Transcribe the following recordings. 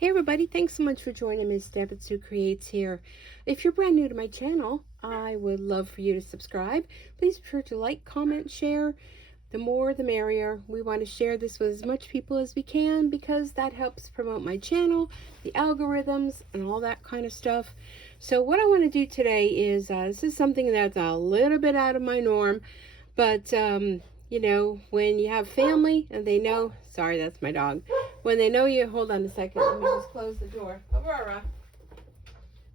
Hey everybody, thanks so much for joining Ms. Debbits Who Creates here. If you're brand new to my channel, I would love for you to subscribe. Please be sure to like, comment, share. The more the merrier. We want to share this with as much people as we can because that helps promote my channel, the algorithms, and all that kind of stuff. So what I want to do today is, this is something that's a little bit out of my norm, but you know, when you have family and they know, sorry, that's my dog. When they know you, hold on a second, let me just close the door. Aurora.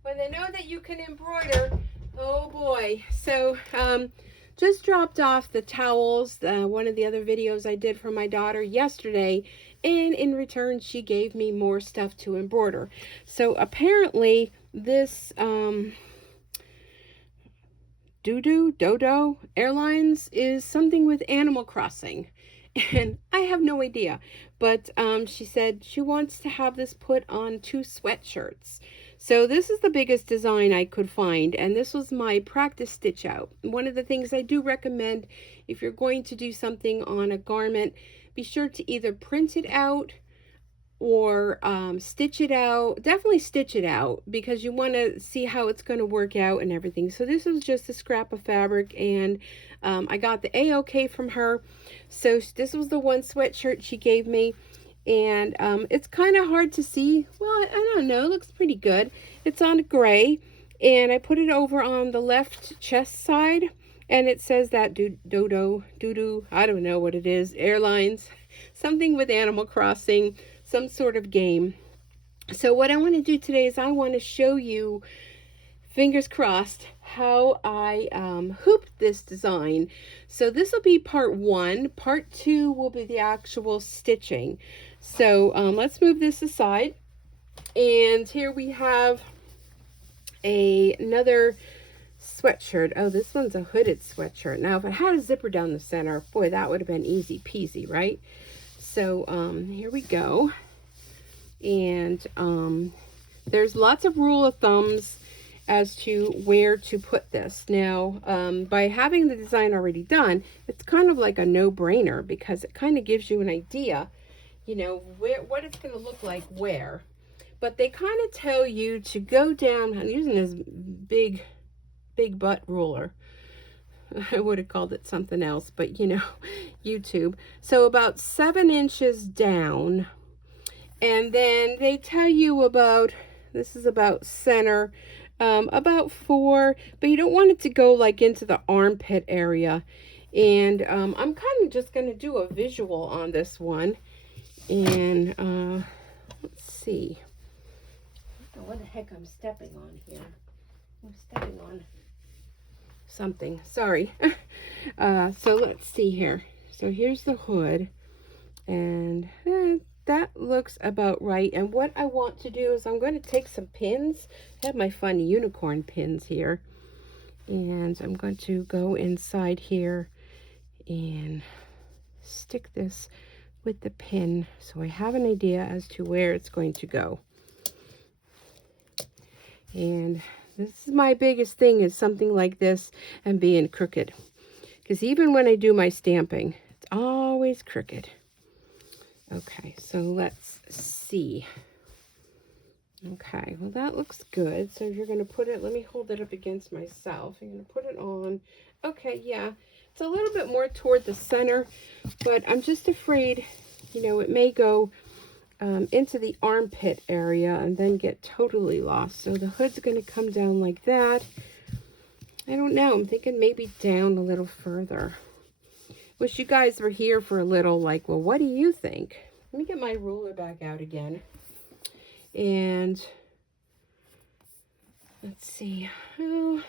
When they know that you can embroider, oh boy. So, just dropped off the towels, one of the other videos I did for my daughter yesterday, and in return, she gave me more stuff to embroider. So apparently, this, Dodo Airlines is something with Animal Crossing. And I have no idea. But she said she wants to have this put on 2 sweatshirts. So this is the biggest design I could find. And this was my practice stitch out. One of the things I do recommend, if you're going to do something on a garment, be sure to either print it out or stitch it out. Definitely stitch it out because you want to see how it's going to work out and everything. So this is just a scrap of fabric, and I got the A-OK from her. So this was the one sweatshirt she gave me, and it's kind of hard to see. Well, I don't know, it looks pretty good. It's on gray, and I put it over on the left chest side, and it says that Dodo, I don't know what it is, Airlines, something with Animal Crossing, some sort of game. So what I want to do today is I want to show you, fingers crossed, how I hooped this design. So this will be part 1. Part 2 will be the actual stitching. So let's move this aside. And here we have another sweatshirt. Oh, this one's a hooded sweatshirt. Now, if it had a zipper down the center, boy, that would have been easy peasy, right? So here we go. And there's lots of rule of thumbs as to where to put this. Now, by having the design already done, it's kind of like a no-brainer because it kind of gives you an idea, you know, what it's going to look like where. But they kind of tell you to go down. I'm using this big butt ruler. I would have called it something else, but you know, YouTube. So about 7 inches down. And then they tell you about, this is about center, about 4, but you don't want it to go like into the armpit area. And I'm kind of just going to do a visual on this one. And let's see. I don't know what the heck I'm stepping on here. I'm stepping on something. Sorry. So let's see here. So here's the hood. And that looks about right. And what I want to do is I'm going to take some pins. I have my fun unicorn pins here. And I'm going to go inside here and stick this with the pin so I have an idea as to where it's going to go. And this is my biggest thing, is something like this and being crooked. Because even when I do my stamping, it's always crooked. Okay, so let's see. Okay, well that looks good. So you're going to put it, let me hold it up against myself. You're going to put it on. Okay, yeah, it's a little bit more toward the center, but I'm just afraid, you know, it may go into the armpit area and then get totally lost. So the hood's going to come down like that. I don't know. I'm thinking maybe down a little further. Wish you guys were here for a little, like, well, what do you think? Let me get my ruler back out again. And let's see. Oh,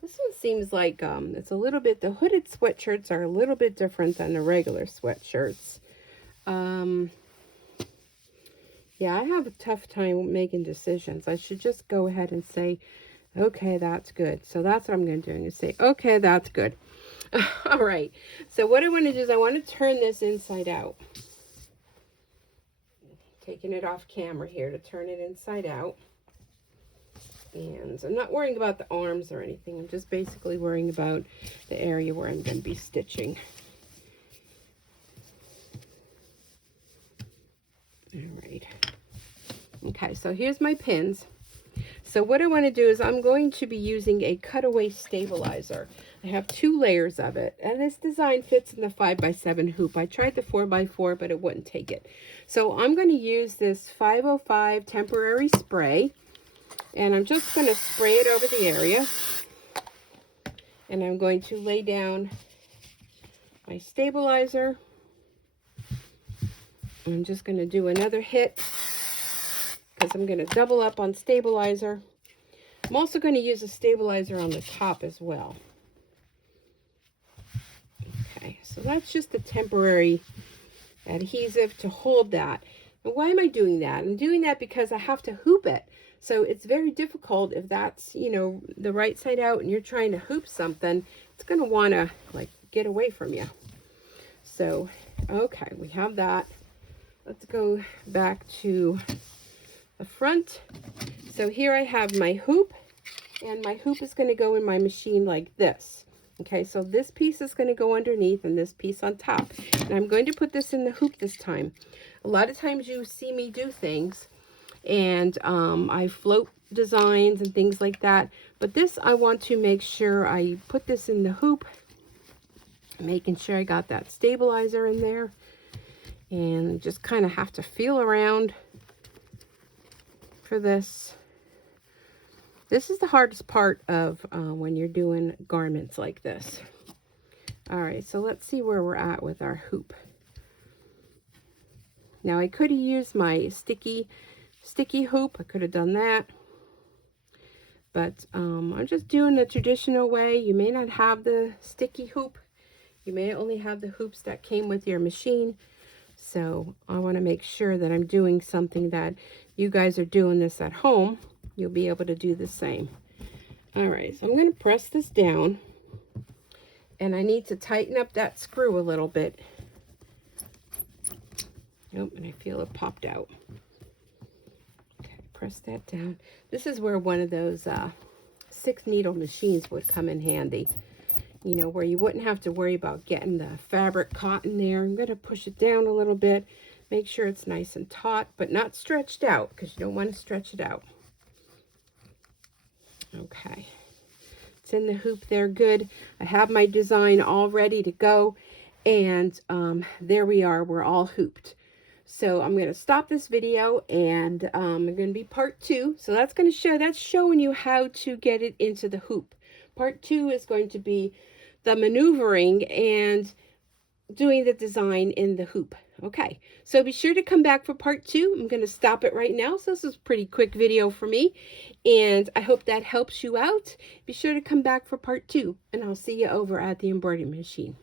this one seems like it's a little bit, the hooded sweatshirts are a little bit different than the regular sweatshirts. Yeah, I have a tough time making decisions. I should just go ahead and say, okay, that's good. So that's what I'm going to do. I'm going to say, okay, that's good. All right. So what I want to do is I want to turn this inside out. Taking it off camera here to turn it inside out. And I'm not worrying about the arms or anything. I'm just basically worrying about the area where I'm going to be stitching. All right. Okay, so here's my pins. So what I want to do is I'm going to be using a cutaway stabilizer. I have 2 layers of it, and this design fits in the 5x7 hoop. I tried the 4x4, but it wouldn't take it. So I'm going to use this 505 temporary spray, and I'm just going to spray it over the area. And I'm going to lay down my stabilizer. I'm just going to do another hit because I'm going to double up on stabilizer. I'm also going to use a stabilizer on the top as well. Okay, so that's just a temporary adhesive to hold that. And why am I doing that? I'm doing that because I have to hoop it. So it's very difficult if that's, you know, the right side out and you're trying to hoop something, it's going to want to like get away from you. So, okay, we have that. Let's go back to the front. So here I have my hoop, and my hoop is going to go in my machine like this. Okay, so this piece is going to go underneath and this piece on top. And I'm going to put this in the hoop this time. A lot of times you see me do things and I float designs and things like that. But this, I want to make sure I put this in the hoop, making sure I got that stabilizer in there. And just kind of have to feel around for this. This is the hardest part of when you're doing garments like this. All right, so let's see where we're at with our hoop. Now I could have used my sticky hoop. I could have done that. But I'm just doing the traditional way. You may not have the sticky hoop. You may only have the hoops that came with your machine. So I want to make sure that I'm doing something that you guys are doing this at home. You'll be able to do the same. All right, so I'm going to press this down. And I need to tighten up that screw a little bit. Oh, and I feel it popped out. Okay, press that down. This is where one of those 6 needle machines would come in handy. You know, where you wouldn't have to worry about getting the fabric caught in there. I'm going to push it down a little bit. Make sure it's nice and taut, but not stretched out, because you don't want to stretch it out. Okay. It's in the hoop there, good. I have my design all ready to go. And there we are. We're all hooped. So I'm going to stop this video, and I'm going to be part 2. So that's going to show, that's showing you how to get it into the hoop. Part 2 is going to be the maneuvering and doing the design in the hoop. Okay, so be sure to come back for part 2. I'm going to stop it right now. So this is a pretty quick video for me, and I hope that helps you out. Be sure to come back for part 2, and I'll see you over at the embroidery machine.